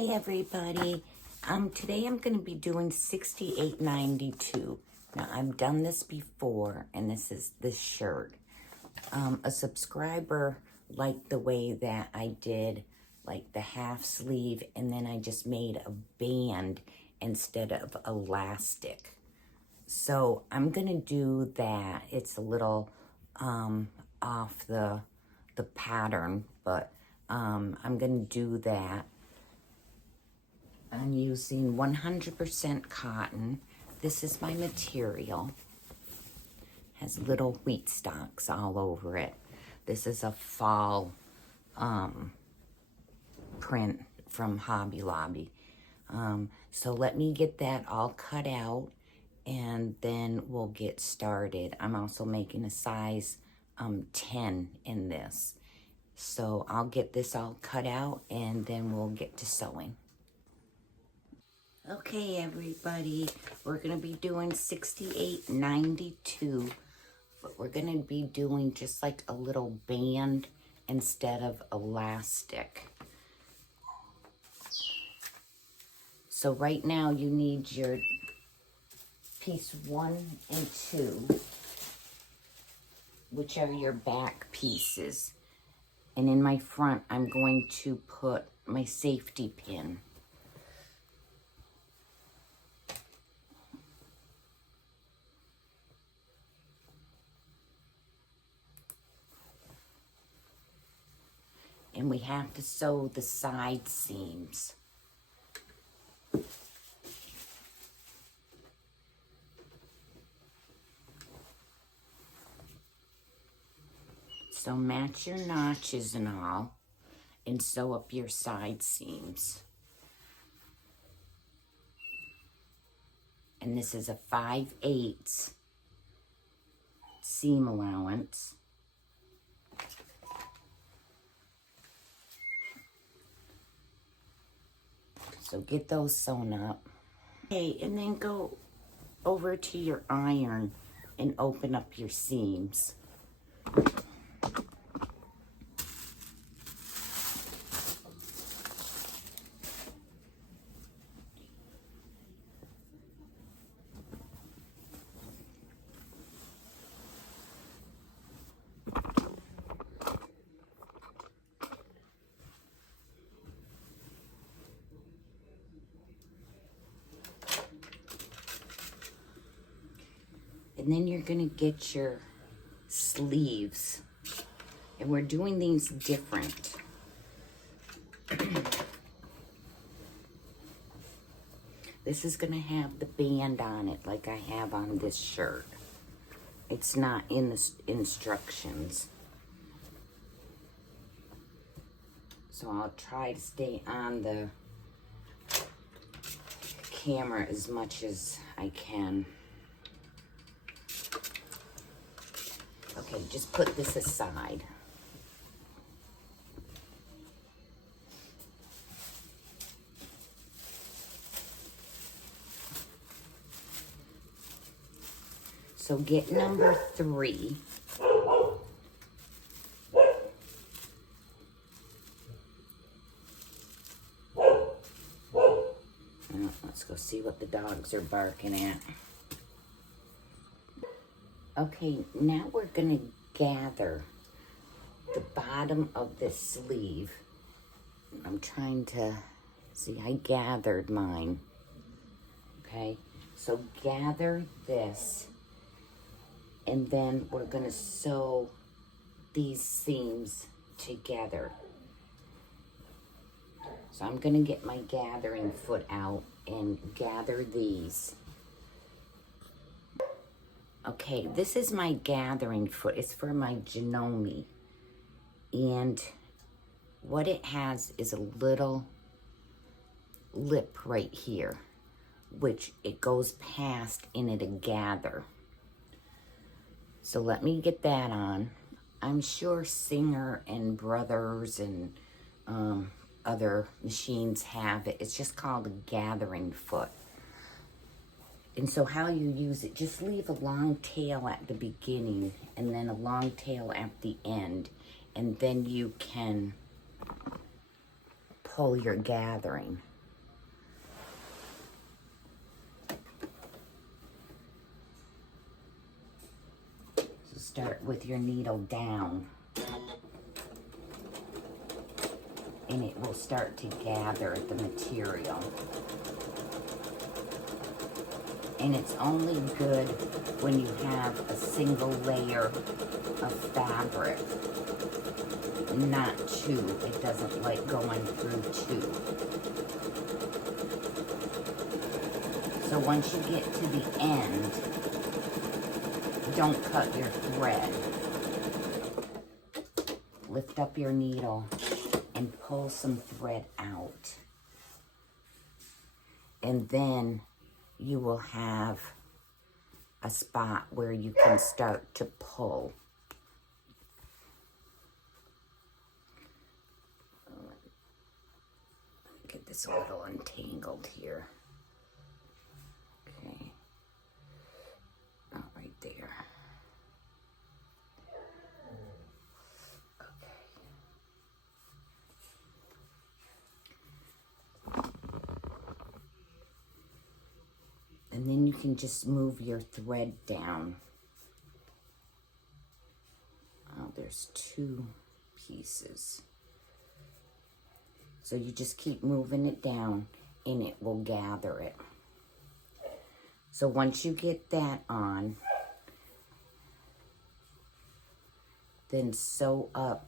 Hi everybody. Today I'm going to be doing 68.92. Now I've done this before, and this is this shirt. A subscriber liked the way that I did like the half sleeve, and then I just made a band instead of elastic. So I'm going to do that. It's a little off the pattern, but I'm going to do that. I'm using 100% cotton. This is my material. Has little wheat stalks all over it. This is a fall print from Hobby Lobby. So let me get that all cut out, and then we'll get started. I'm also making a size 10 in this. So I'll get this all cut out, and then we'll get to sewing. Okay, everybody, we're going to be doing 68.92, but we're going to be doing just like a little band instead of elastic. So right now you need your piece 1 and 2, which are your back pieces. And in my front, I'm going to put my safety pin. And we have to sew the side seams. So match your notches and all, and sew up your side seams. And this is a 5/8 seam allowance. So get those sewn up. Okay, and then go over to your iron and open up your seams. And then you're gonna get your sleeves. And we're doing these different. This is gonna have the band on it like I have on this shirt. It's not in the instructions. So I'll try to stay on the camera as much as I can. Okay, just put this aside. So get number 3. Now, let's go see what the dogs are barking at. Okay, now we're gonna gather the bottom of this sleeve. I'm trying to see, I gathered mine. Okay, so gather this, and then we're gonna sew these seams together. So I'm gonna get my gathering foot out and gather these. Okay, this is my gathering foot. It's for my Janome. And what it has is a little lip right here, which it goes past and it'll gather. So let me get that on. I'm sure Singer and Brothers and other machines have it. It's just called a gathering foot. And so how you use it, just leave a long tail at the beginning and then a long tail at the end. And then you can pull your gathering. start with your needle down, and it will start to gather the material. And it's only good when you have a single layer of fabric, not two. It doesn't like going through two. So once you get to the end, don't cut your thread. Lift up your needle and pull some thread out. And then you will have a spot where you can start to pull. Get this a little untangled here. Okay. Oh, right there. And then you can just move your thread down. Oh, there's two pieces. So you just keep moving it down and it will gather it. So once you get that on, then sew up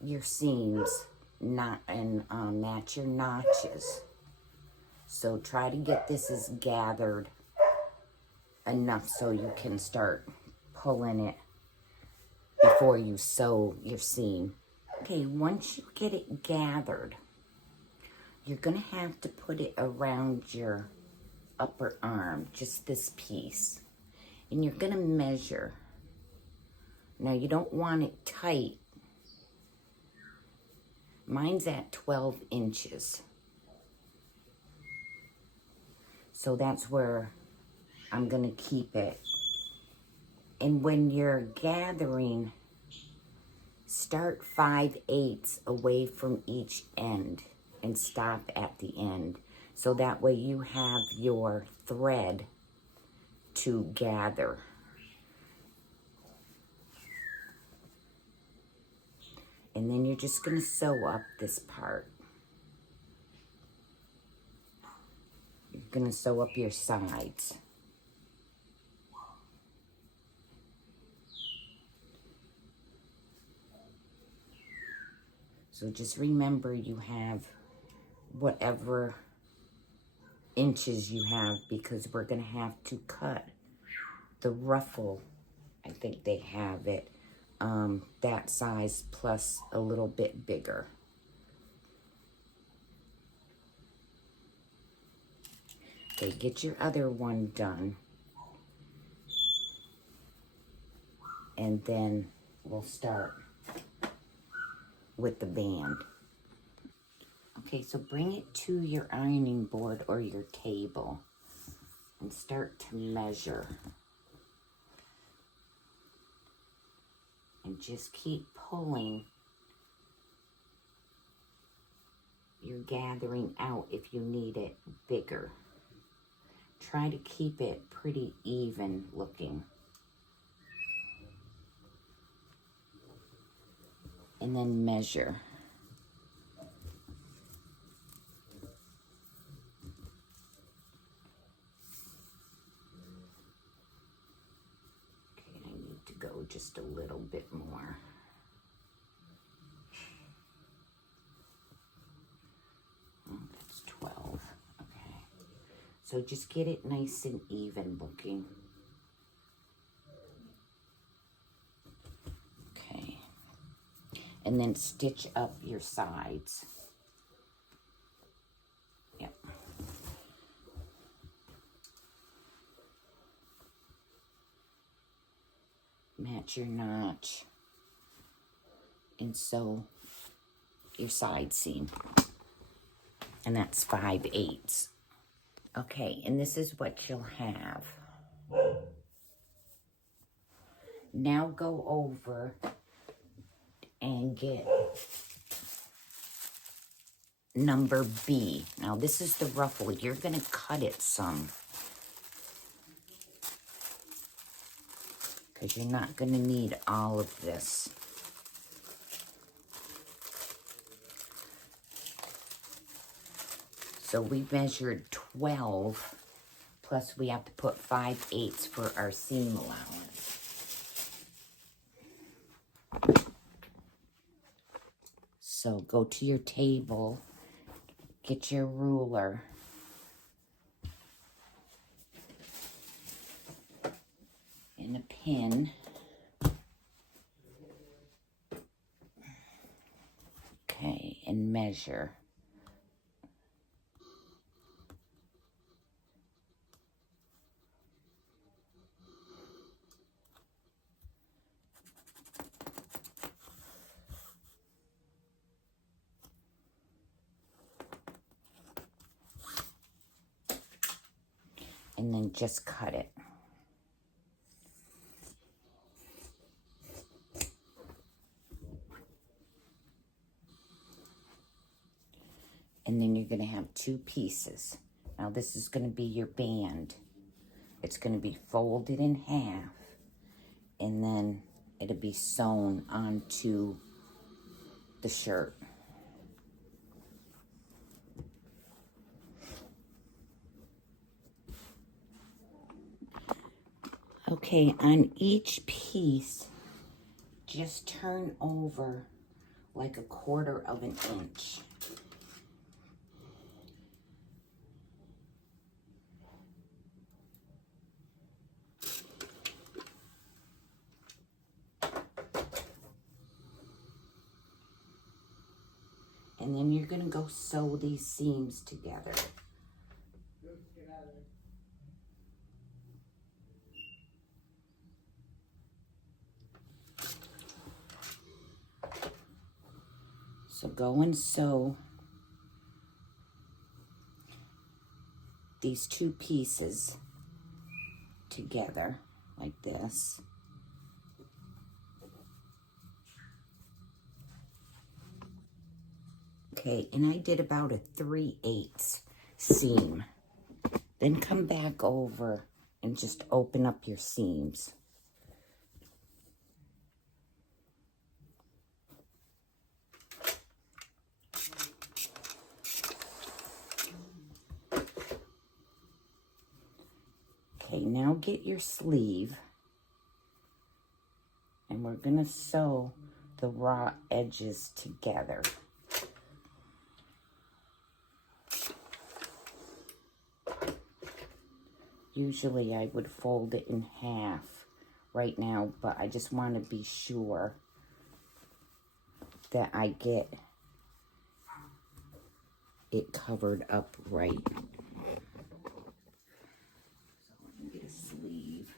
your seams and match your notches. So try to get this as gathered enough so you can start pulling it before you sew your seam. Okay, once you get it gathered, you're gonna have to put it around your upper arm, just this piece. And you're gonna measure. Now you don't want it tight. Mine's at 12 inches. So that's where I'm gonna keep it. And when you're gathering, start 5/8 away from each end and stop at the end. So that way you have your thread to gather. And then you're just gonna sew up this part. You're gonna sew up your sides. So just remember you have whatever inches you have, because we're gonna have to cut the ruffle. I think they have it that size plus a little bit bigger. Okay, get your other one done. And then we'll start with the band. Okay, so bring it to your ironing board or your table and start to measure. And just keep pulling. You're gathering out if you need it bigger. Try to keep it pretty even looking. And then measure. Okay, I need to go just a little bit more. Oh, that's 12. Okay. So just get it nice and even looking. Okay. And then stitch up your sides. Yep. Match your notch and sew your side seam. And that's 5/8. Okay, and this is what you'll have. Now go over and get number B. Now this is the ruffle. You're gonna cut it some. because you're not going to need all of this. So we measured 12, plus we have to put 5/8 for our seam allowance. So go to your table, get your ruler, and a pin. Okay, and measure. And then just cut it. And then you're going to have 2 pieces. Now this is going to be your band. It's going to be folded in half, and then it'll be sewn onto the shirt. Okay, on each piece, just turn over like 1/4 of an inch. And then you're going to go sew these seams together. So go and sew these 2 pieces together like this. Okay, and I did about a 3/8 seam. Then come back over and just open up your seams. Okay, now get your sleeve, and we're gonna sew the raw edges together. Usually I would fold it in half right now, but I just want to be sure that I get it covered up right. So let me get a sleeve.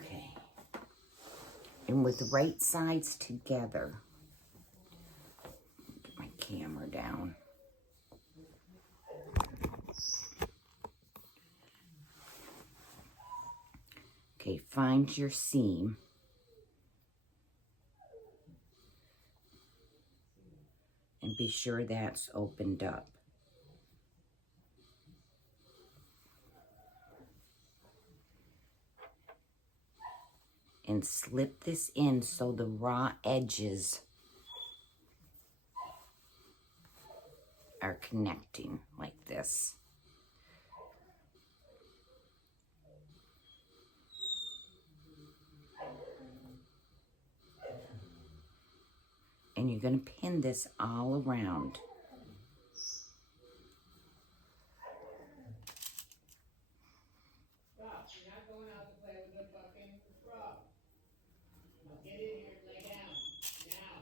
Okay. And with the right sides together, get my camera down. Okay, find your seam. And be sure that's opened up. And slip this in so the raw edges are connecting like this. And you're going to pin this all around. Stop. You're not going out to play with the fucking frog. Now get in here and lay down. Now.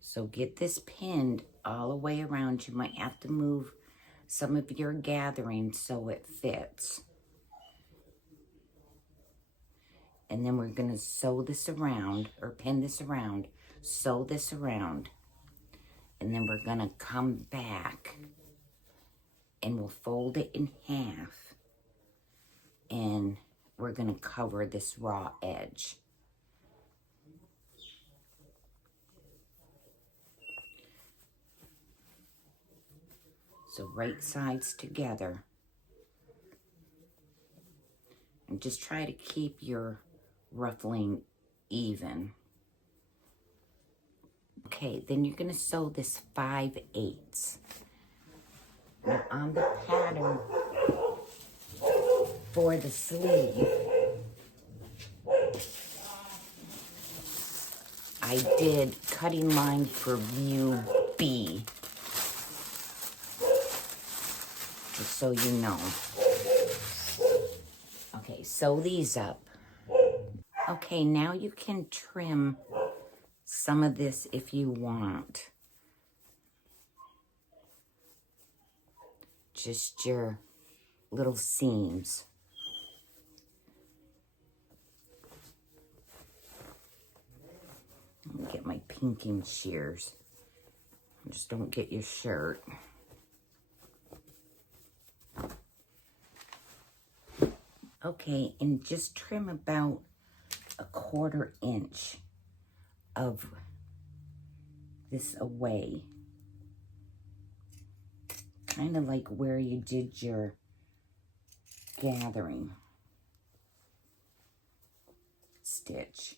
So get this pinned all the way around. You might have to move some of your gathering so it fits. And then we're going to sew this around, or pin this around, sew this around. And then we're going to come back and we'll fold it in half. And we're going to cover this raw edge. So right sides together. And just try to keep your ruffling even. Okay, then you're going to sew this 5/8. Now on the pattern for the sleeve, I did cutting line for view B, just so you know. Okay, sew these up. Okay, now you can trim some of this if you want. Just your little seams. Let me get my pinking shears. Just don't get your shirt. Okay, and just trim about 1/4 inch of this away. Kind of like where you did your gathering stitch.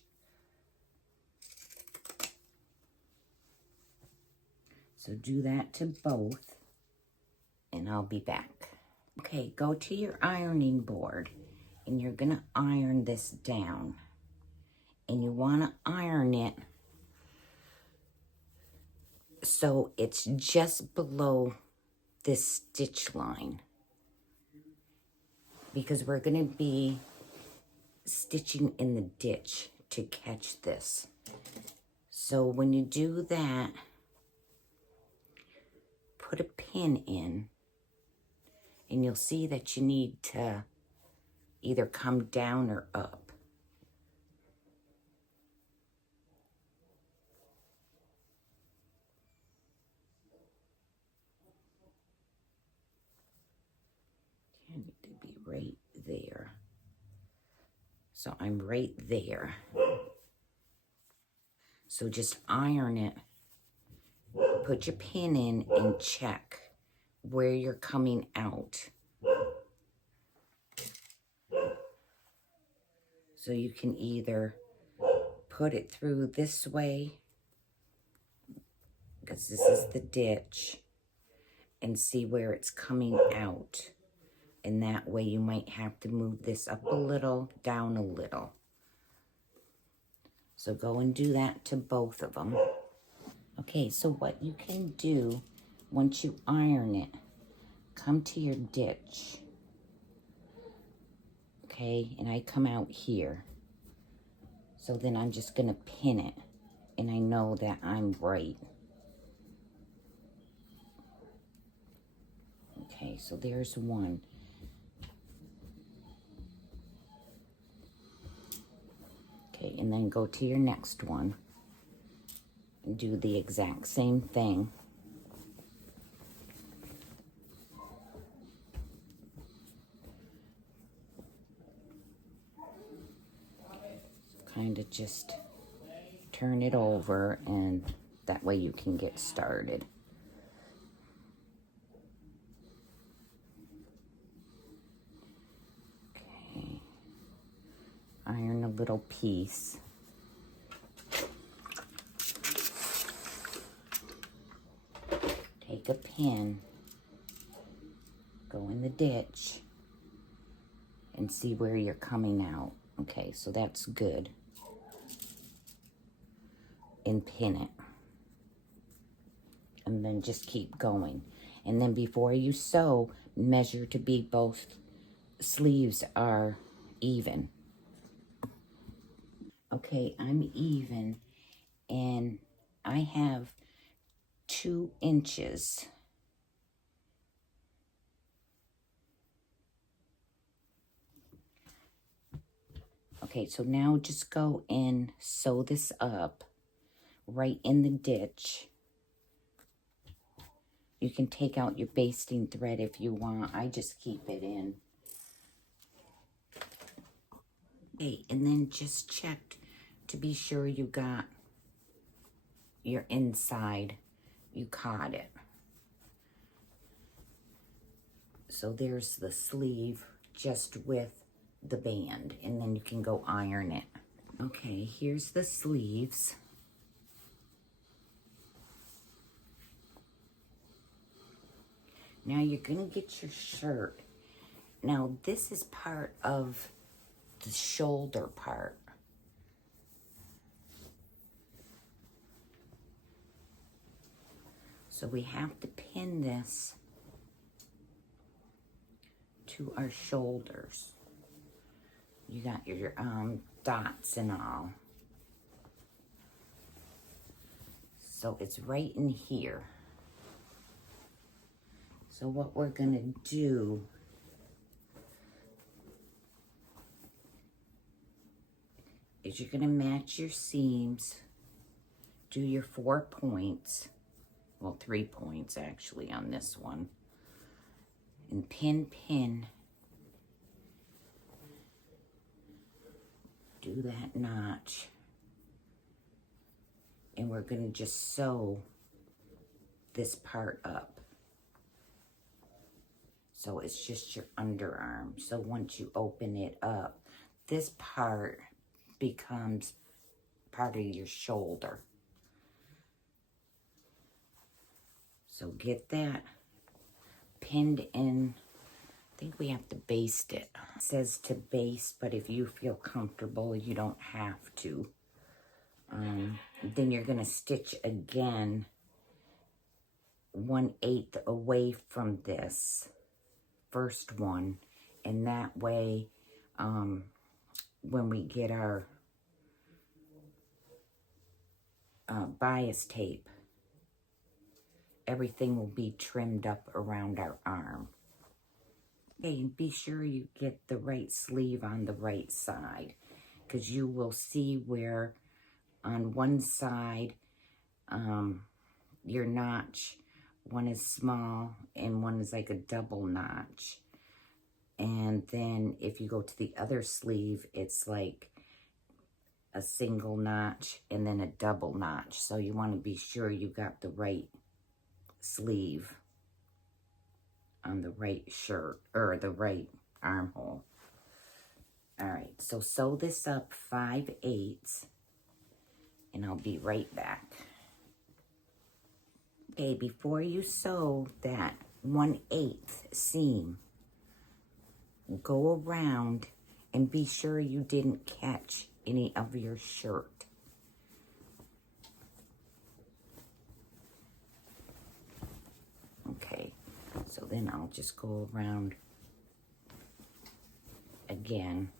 So do that to both, and I'll be back. Okay, go to your ironing board, and you're gonna iron this down. And you wanna iron it so it's just below this stitch line, because we're gonna be stitching in the ditch to catch this. So when you do that, put a pin in, and you'll see that you need to either come down or up. I need to be right there. So I'm right there. So just iron it, put your pin in, and check where you're coming out. So you can either put it through this way, because this is the ditch, and see where it's coming out. And that way you might have to move this up a little, down a little. So go and do that to both of them. Okay, so what you can do once you iron it, come to your ditch. Okay, and I come out here. So then I'm just gonna pin it, and I know that I'm right. Okay, so there's one. Okay, and then go to your next one and do the exact same thing. Kind of just turn it over, and that way you can get started. Okay, iron a little piece. Take a pin, go in the ditch, and see where you're coming out. Okay, so that's good. And pin it. And then just keep going. And then before you sew, measure to be both sleeves are even. Okay, I'm even, and I have 2 inches. Okay, so now just go and sew this up right in the ditch. You can take out your basting thread if you want. I just keep it in. Okay, and then just check to be sure you got your inside. You caught it. So there's the sleeve just with the band, and then you can go iron it. Okay, here's the sleeves. Now you're gonna get your shirt. Now this is part of the shoulder part. So we have to pin this to our shoulders. You got your dots and all. So it's right in here. So what we're gonna do is you're gonna match your seams, do your 4 points, well 3 points actually on this one, and pin, do that notch, and we're gonna just sew this part up. So it's just your underarm. So once you open it up, this part becomes part of your shoulder. So get that pinned in. I think we have to baste it. It says to baste, but if you feel comfortable, you don't have to. Then you're gonna stitch again 1/8 away from this first one, and that way when we get our bias tape, everything will be trimmed up around our arm. Okay, and be sure you get the right sleeve on the right side, because you will see where on one side your notch, one is small and one is like a double notch. And then if you go to the other sleeve, it's like a single notch and then a double notch. So you want to be sure you got the right sleeve on the right shirt, or the right armhole. All right, so sew this up 5/8, and I'll be right back. Okay, before you sew that 1/8 seam, go around and be sure you didn't catch any of your shirt. Okay, so then I'll just go around again.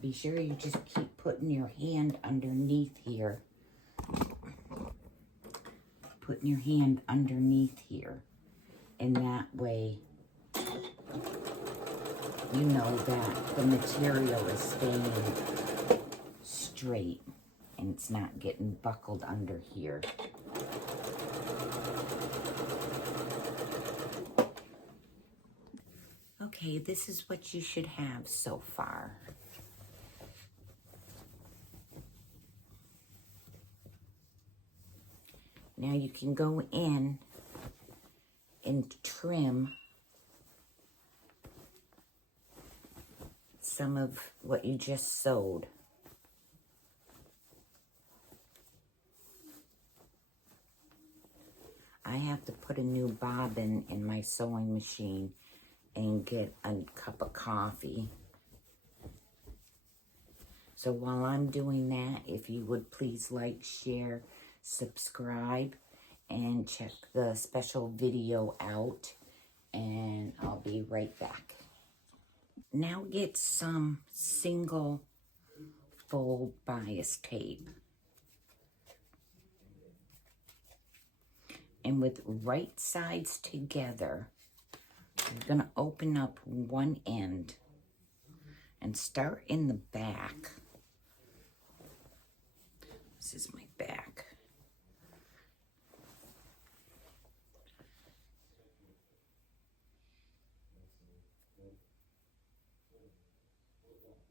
Be sure you just keep putting your hand underneath here. Putting your hand underneath here. And that way, you know that the material is staying straight and it's not getting buckled under here. Okay, this is what you should have so far. Now you can go in and trim some of what you just sewed. I have to put a new bobbin in my sewing machine and get a cup of coffee. So while I'm doing that, if you would please like, share, subscribe, and check the special video out, and I'll be right back. Now get some single fold bias tape. And with right sides together, you're gonna open up one end and start in the back. This is my back.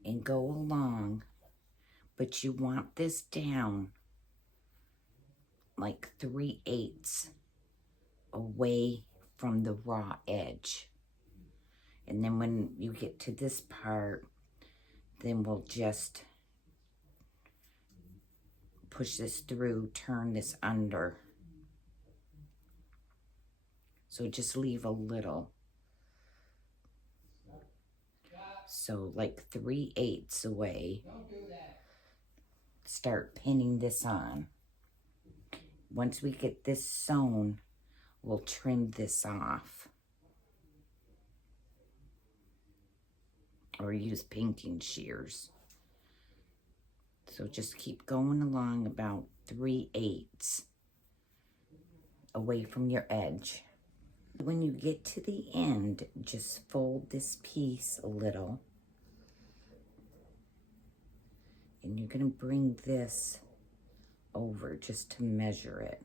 And go along, but you want this down like 3/8 away from the raw edge. And then when you get to this part, then we'll just push this through, turn this under. So just leave a little. So like 3/8 away. Start pinning this on. Once we get this sewn, we'll trim this off. Or use pinking shears. So just keep going along about 3/8 away from your edge. When you get to the end, just fold this piece a little. And you're going to bring this over just to measure it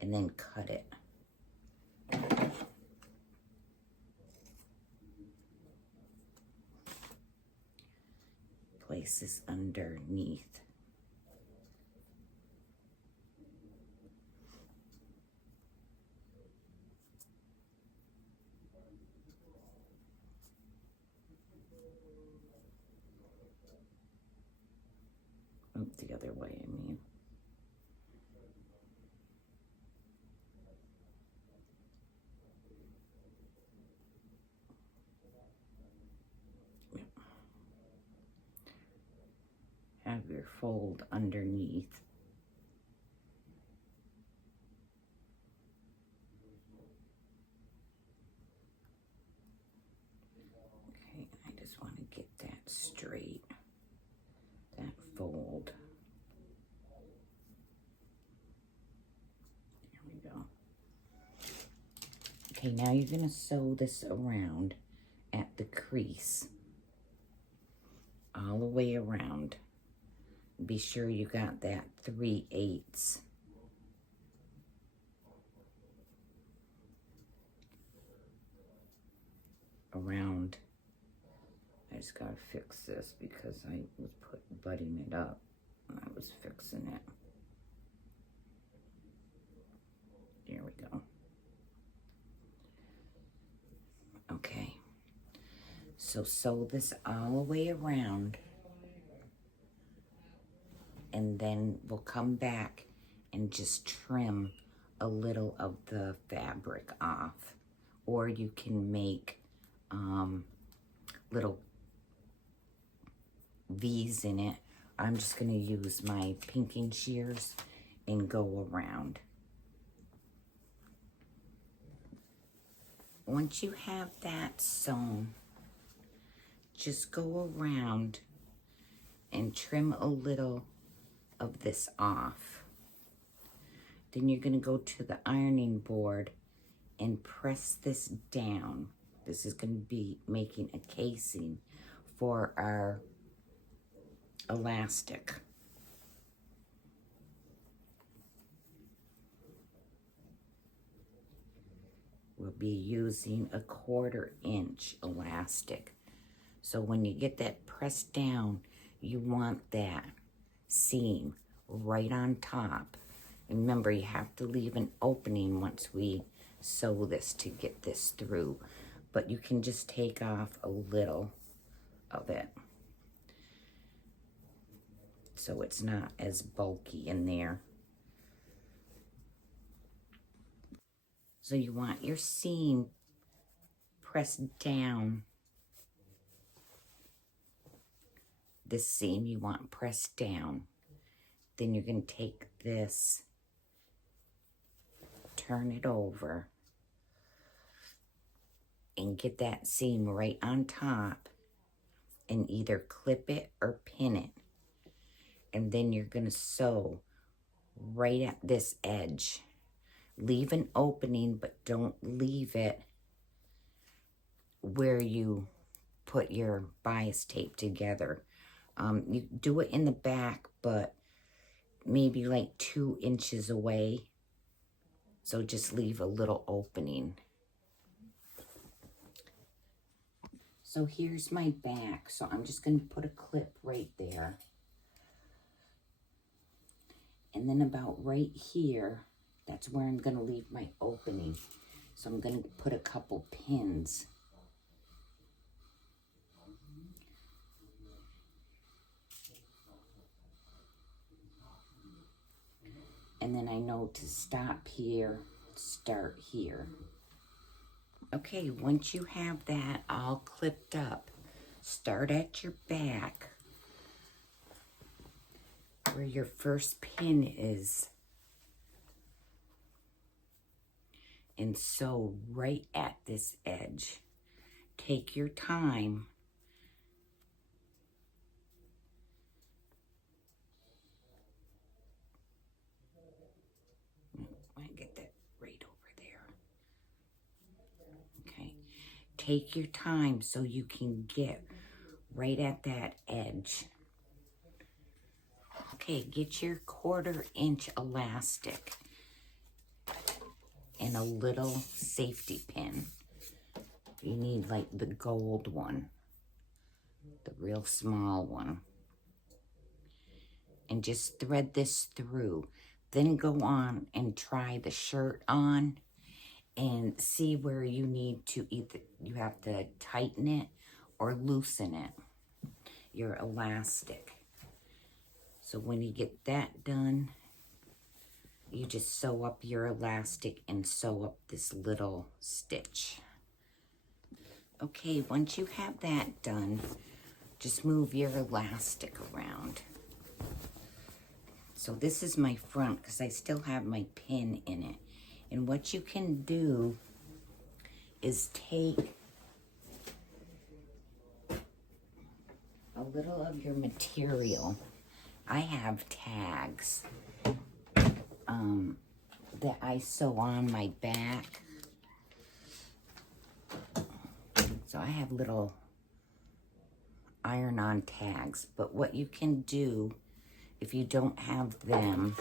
and then cut it. Place this underneath. Oh, the other way, I mean. Have your fold underneath. Okay, I just want to get that straight. That fold. There we go. Okay, now you're going to sew this around at the crease. All the way around. Be sure you got that 3/8. Around. I just gotta fix this because I was butting it up when I was fixing it. There we go. Okay. So sew this all the way around. And then we'll come back and just trim a little of the fabric off. Or you can make little V's in it. I'm just going to use my pinking shears and go around. Once you have that sewn, just go around and trim a little of this off. Then you're going to go to the ironing board and press this down. This is going to be making a casing for our elastic. We'll be using a 1/4 inch elastic. So when you get that pressed down, you want that seam right on top. And remember, you have to leave an opening once we sew this to get this through. But you can just take off a little of it, so it's not as bulky in there. So you want your seam pressed down. This seam you want pressed down. Then you're going to take this, turn it over, and get that seam right on top and either clip it or pin it. And then you're going to sew right at this edge. Leave an opening, but don't leave it where you put your bias tape together. You do it in the back, but maybe like 2 inches away. So just leave a little opening. So here's my back. So I'm just going to put a clip right there. And then about right here, that's where I'm gonna leave my opening. So I'm gonna put a couple pins. And then I know to stop here, start here. Okay, once you have that all clipped up, start at your back where your first pin is and sew right at this edge. Take your time. I get that right over there. Okay, take your time so you can get right at that edge. Okay, get your 1/4-inch elastic and a little safety pin. You need like the gold one, the real small one. And just thread this through. Then go on and try the shirt on and see where you need to either, you have to tighten it or loosen it, your elastic. So when you get that done, you just sew up your elastic and sew up this little stitch. Okay, once you have that done, just move your elastic around. So this is my front because I still have my pin in it. And what you can do is take a little of your material. I have tags that I sew on my back. So I have little iron-on tags. But what you can do if you don't have them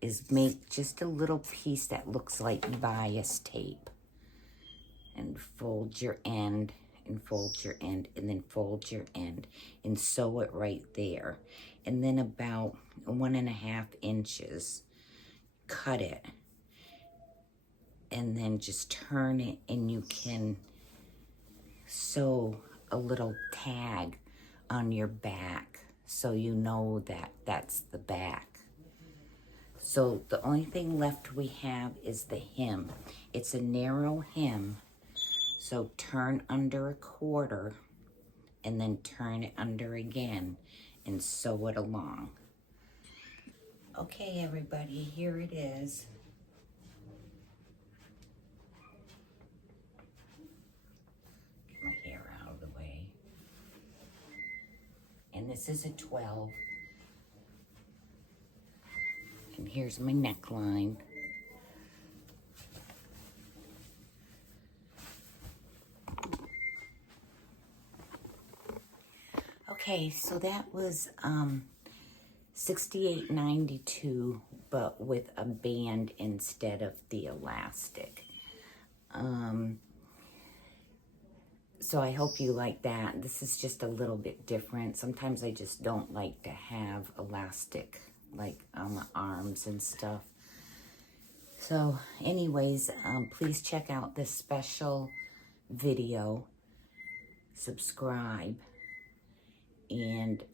is make just a little piece that looks like bias tape and fold your end and fold your end and then fold your end and sew it right there. And then about 1.5 inches, cut it and then just turn it and you can sew a little tag on your back so you know that that's the back. So the only thing left we have is the hem. It's a narrow hem, so turn under 1/4 and then turn it under again and sew it along. Okay, everybody, here it is. Get my hair out of the way. And this is a 12. And here's my neckline. Okay, so that was $68.92, but with a band instead of the elastic. So I hope you like that. This is just a little bit different. Sometimes I just don't like to have elastic like on the arms and stuff. So anyways, please check out this special video, subscribe, and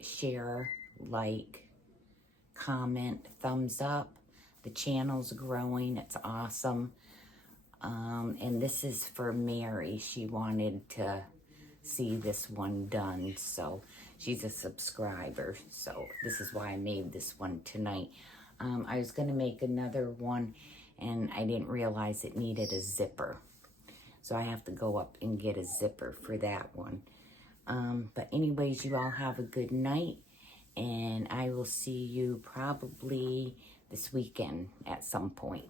share, like, comment, thumbs up. The channel's growing, it's awesome. And this is for Mary. She wanted to see this one done, so she's a subscriber. So this is why I made this one tonight. I was gonna make another one and I didn't realize it needed a zipper. So I have to go up and get a zipper for that one. But anyways, you all have a good night and I will see you probably this weekend at some point.